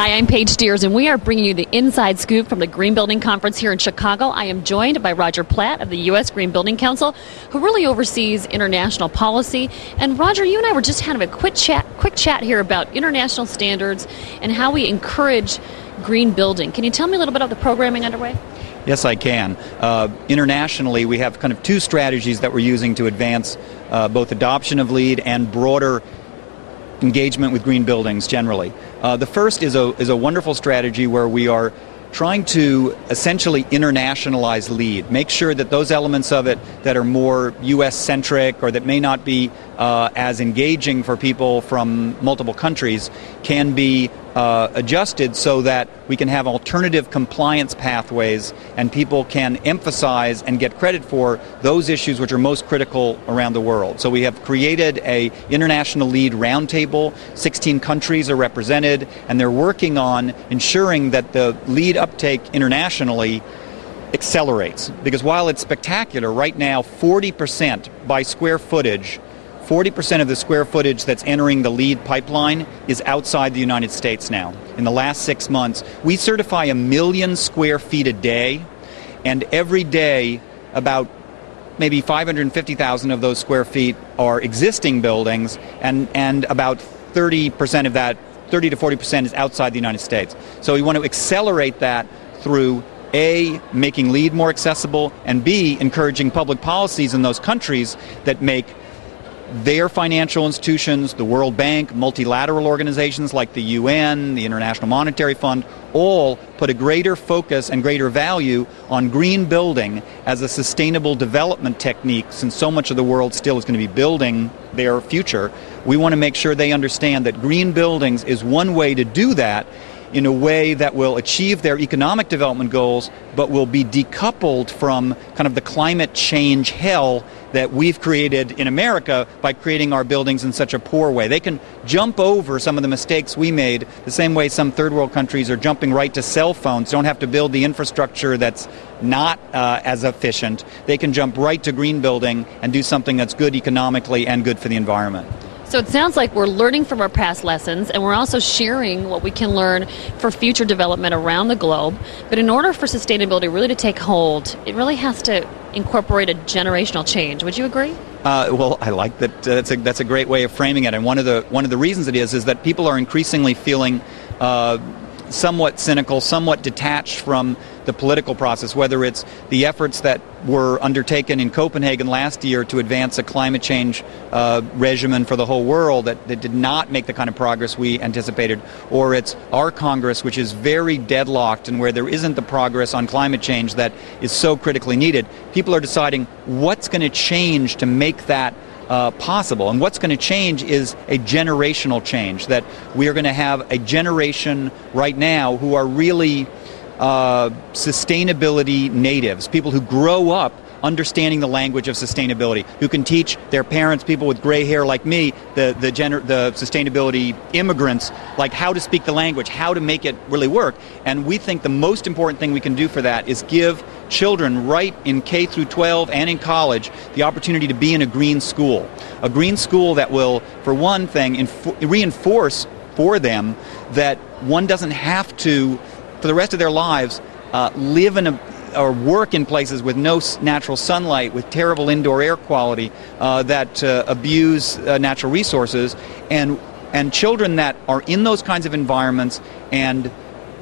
Hi, I'm Paige Steers, and we are bringing you the inside scoop from the Green Building Conference here in Chicago. I am joined by Roger Platt of the U.S. Green Building Council, who really oversees international policy. And Roger, you and I were just having a quick chat here about international standards and how we encourage green building. Can you tell me a little bit about the programming underway? Yes, I can. Internationally, we have kind of two strategies that we're using to advance both adoption of LEED and broader engagement with green buildings generally. The first is a wonderful strategy where we are trying to essentially internationalize LEED, make sure that those elements of it that are more U.S.-centric or that may not be as engaging for people from multiple countries can be adjusted so that we can have alternative compliance pathways and people can emphasize and get credit for those issues which are most critical around the world. So we have created an international LEED roundtable. 16 countries are represented, and they're working on ensuring that the LEED uptake internationally accelerates. Because while it's spectacular, right now 40% by square footage, 40% of the square footage that's entering the LEED pipeline is outside the United States now. In the last 6 months, we certify 1 million square feet a day, and every day about maybe 550,000 of those square feet are existing buildings, and about 30% of that, 30 to 40% is outside the United States. So we want to accelerate that through A, making LEED more accessible, and B, encouraging public policies in those countries that make their financial institutions, the World Bank, multilateral organizations like the UN, the International Monetary Fund, all put a greater focus and greater value on green building as a sustainable development technique, since so much of the world still is going to be building their future. We want to make sure they understand that green buildings is one way to do that in a way that will achieve their economic development goals, but will be decoupled from kind of the climate change hell that we've created in America by creating our buildings in such a poor way. They can jump over some of the mistakes we made the same way some third world countries are jumping right to cell phones, don't have to build the infrastructure that's not as efficient. They can jump right to green building and do something that's good economically and good for the environment. So it sounds like we're learning from our past lessons, and we're also sharing what we can learn for future development around the globe. But in order for sustainability really to take hold, it really has to incorporate a generational change. Would you agree? Well, I like that. That's a great way of framing it. And one of the reasons it is that people are increasingly feeling somewhat cynical, somewhat detached from the political process, whether it's the efforts that were undertaken in Copenhagen last year to advance a climate change regimen for the whole world that did not make the kind of progress we anticipated, or it's our Congress, which is very deadlocked and where there isn't the progress on climate change that is so critically needed. People are deciding what's going to change to make that possible. And what's going to change is a generational change, that we are going to have a generation right now who are really sustainability natives, people who grow up understanding the language of sustainability, who can teach their parents, people with gray hair like me, the sustainability immigrants, like how to speak the language, how to make it really work. And we think the most important thing we can do for that is give children right in K through 12 and in college the opportunity to be in a green school that will, for one thing, reinforce for them that one doesn't have to, for the rest of their lives, live in or work in places with no natural sunlight, with terrible indoor air quality, that abuse natural resources, and children that are in those kinds of environments and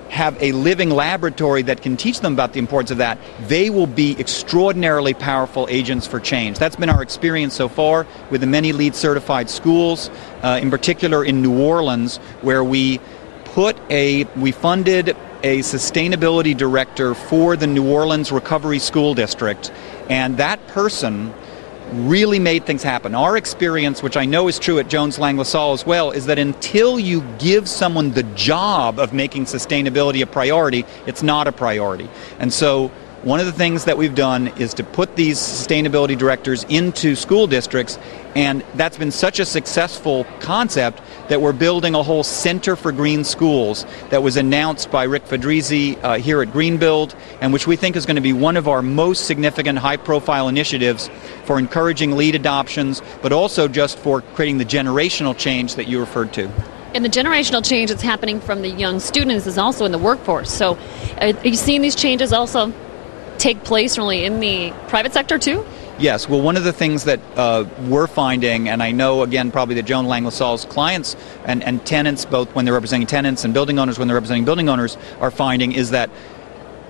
have a living laboratory that can teach them about the importance of that, they will be extraordinarily powerful agents for change. That's been our experience so far with the many LEED certified schools, in particular in New Orleans, where we funded a sustainability director for the New Orleans Recovery School District, and that person really made things happen. Our experience, which I know is true at Jones Lang LaSalle as well, is that until you give someone the job of making sustainability a priority, it's not a priority. And so one of the things that we've done is to put these sustainability directors into school districts, and that's been such a successful concept that we're building a whole Center for Green Schools that was announced by Rick Fedrizzi here at Greenbuild, and which we think is going to be one of our most significant high-profile initiatives for encouraging LEED adoptions, but also just for creating the generational change that you referred to. And the generational change that's happening from the young students is also in the workforce. So are you seeing these changes also take place really in the private sector too? Yes. Well, one of the things that we're finding, and I know, again, probably that Jones Lang LaSalle's clients and tenants, both when they're representing tenants and building owners when they're representing building owners, are finding is that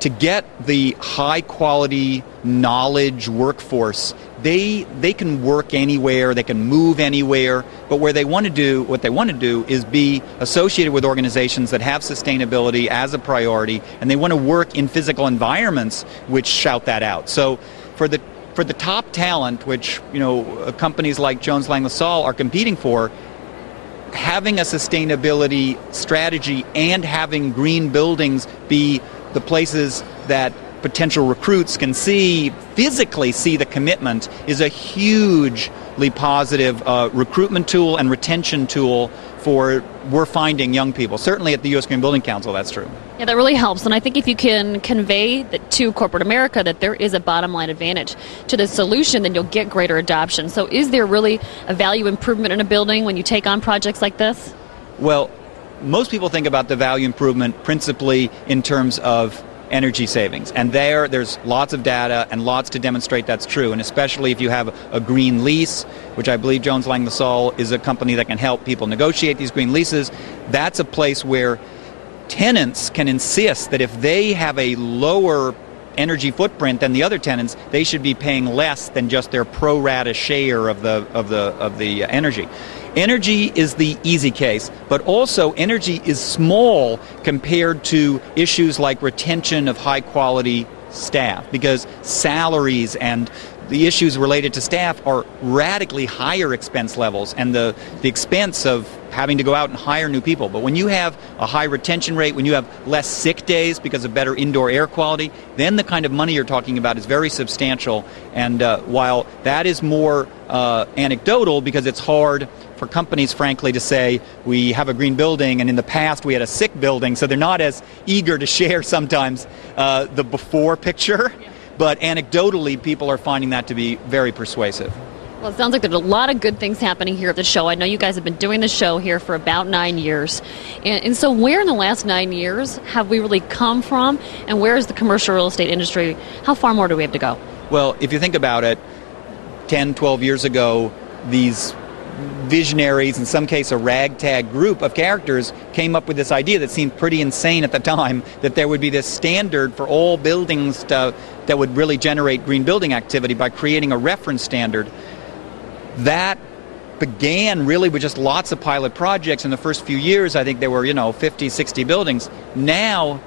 to get the high-quality knowledge workforce, they can work anywhere, they can move anywhere, but what they want to do is be associated with organizations that have sustainability as a priority, and they want to work in physical environments which shout that out. So for the top talent, which companies like Jones Lang LaSalle are competing for, having a sustainability strategy and having green buildings be the places that potential recruits can physically see the commitment is a hugely positive recruitment tool and retention tool we're finding young people. Certainly at the U.S. Green Building Council, that's true. Yeah, that really helps. And I think if you can convey to corporate America that there is a bottom line advantage to the solution, then you'll get greater adoption. So is there really a value improvement in a building when you take on projects like this? Well, most people think about the value improvement principally in terms of energy savings. And there's lots of data and lots to demonstrate that's true. And especially if you have a green lease, which I believe Jones Lang LaSalle is a company that can help people negotiate these green leases, that's a place where tenants can insist that if they have a lower energy footprint than the other tenants, they should be paying less than just their pro rata share of the energy. Energy is the easy case, but also energy is small compared to issues like retention of high quality staff, because salaries and the issues related to staff are radically higher expense levels, and the expense of having to go out and hire new people. But when you have a high retention rate, when you have less sick days because of better indoor air quality, then the kind of money you're talking about is very substantial. And while that is more anecdotal, because it's hard for companies, frankly, to say we have a green building and in the past we had a sick building, so they're not as eager to share sometimes the before picture. But anecdotally, people are finding that to be very persuasive. Well, it sounds like there's a lot of good things happening here at the show. I know you guys have been doing the show here for about 9 years. And so where in the last 9 years have we really come from, and where is the commercial real estate industry? How far more do we have to go? Well, if you think about it, 10, 12 years ago, these visionaries, in some case a ragtag group of characters, came up with this idea that seemed pretty insane at the time, that there would be this standard for all buildings that would really generate green building activity by creating a reference standard. That began really with just lots of pilot projects. In the first few years, I think there were 50, 60 buildings. Now,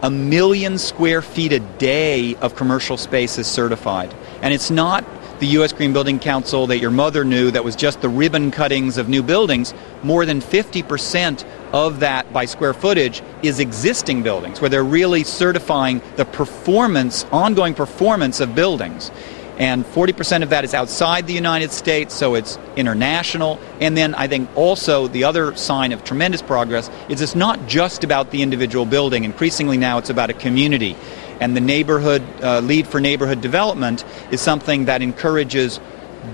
1 million square feet a day of commercial space is certified. And it's not the U.S. Green Building Council that your mother knew that was just the ribbon cuttings of new buildings. More than 50% of that by square footage is existing buildings, where they're really certifying the performance, ongoing performance of buildings. And 40% of that is outside the United States, so it's international. And then I think also the other sign of tremendous progress is it's not just about the individual building. Increasingly now it's about a community. And the neighborhood lead for neighborhood development is something that encourages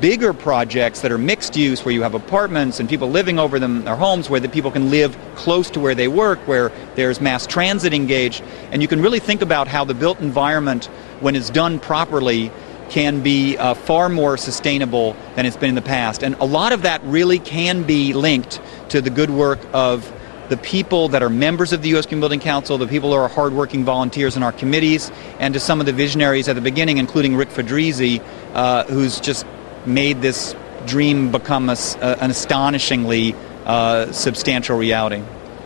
bigger projects that are mixed use, where you have apartments and people living over them, their homes, where the people can live close to where they work, where there's mass transit engaged. And you can really think about how the built environment, when it's done properly, can be far more sustainable than it's been in the past. And a lot of that really can be linked to the good work of the people that are members of the U.S. Green Building Council, the people who are hardworking volunteers in our committees, and to some of the visionaries at the beginning, including Rick Fedrizzi, who's just made this dream become an astonishingly substantial reality.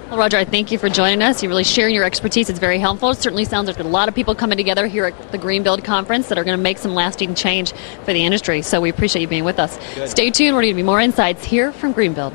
Well, Roger, I thank you for joining us. You're really sharing your expertise. It's very helpful. It certainly sounds like there's a lot of people coming together here at the Greenbuild Conference that are going to make some lasting change for the industry. So we appreciate you being with us. Good. Stay tuned. We're going to give you more insights here from Greenbuild.